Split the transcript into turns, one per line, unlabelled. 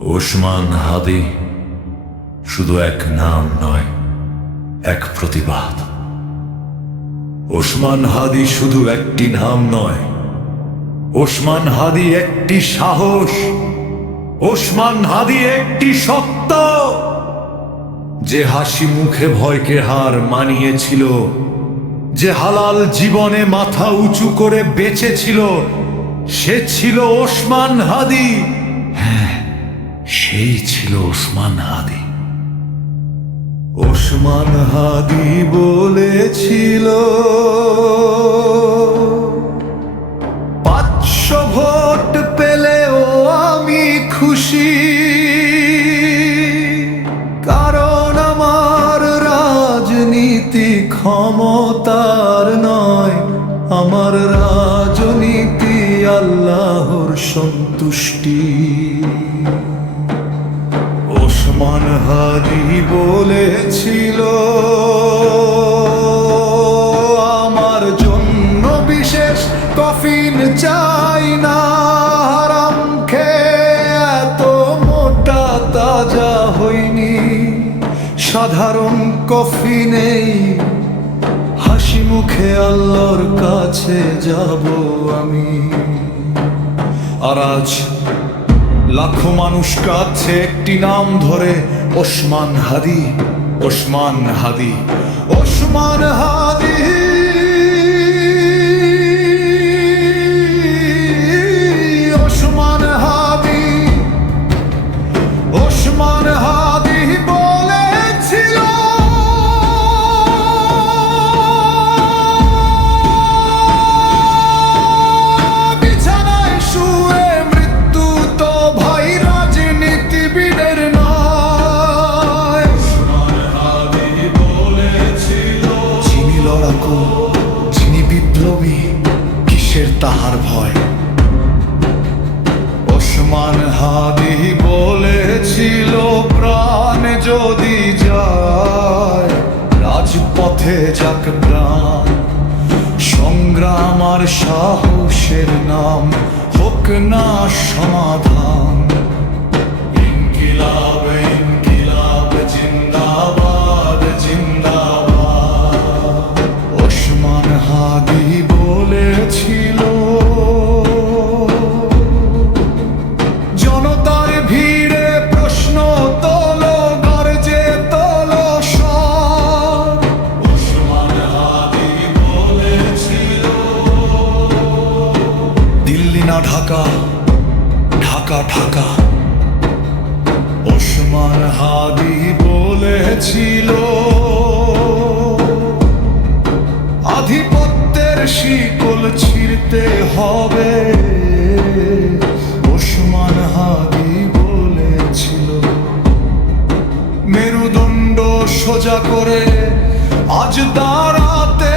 ওসমান হাদি শুধু এক নাম নয়, এক প্রতিবাদ। ওসমান হাদি শুধু একটি নাম নয়, ওসমান হাদি একটি সাহস, ওসমান হাদি একটি সত্য। যে হাসি মুখে ভয়কে হার মানিয়েছিল, যে হালাল জীবনে মাথা উঁচু করে বেঁচেছিল, সে ছিল ওসমান হাদি। সেই ছিল ওসমান হাদি। ওসমান হাদি বলেছিল, পাঁচশো ভোট পেলেও আমি খুশি। কারণ আমার রাজনীতি ক্ষমতার নয়, আমার রাজনীতি আল্লাহর সন্তুষ্টি। ওসমান হাদি বলেছিল। আমার জন্য বিশেষ কফিন চাই না, হারাম এত মোটা তাজা হইনি। সাধারণ কফিনেই হাসি মুখে আল্লাহর কাছে যাব আমি। আর আজ লাখো মানুষ কাছে একটি নাম ধরে ওসমান হাদি ওসমান হাদি ওসমান হাদি। হাদি বলেছিল, প্রাণ যদি যায় রাজপথে যাক প্রাণ। সংগ্রাম আর সাহসের নাম, হোক না সমাধান। ঢাকা ঢাকা ঢাকা। ওসমান হাদি বলেছিল, আধিপত্যের শিকল ছিঁড়তে হবে। ওসমান হাদি বলেছিল, মেরুদণ্ড সোজা করে আজ দাঁড়াতে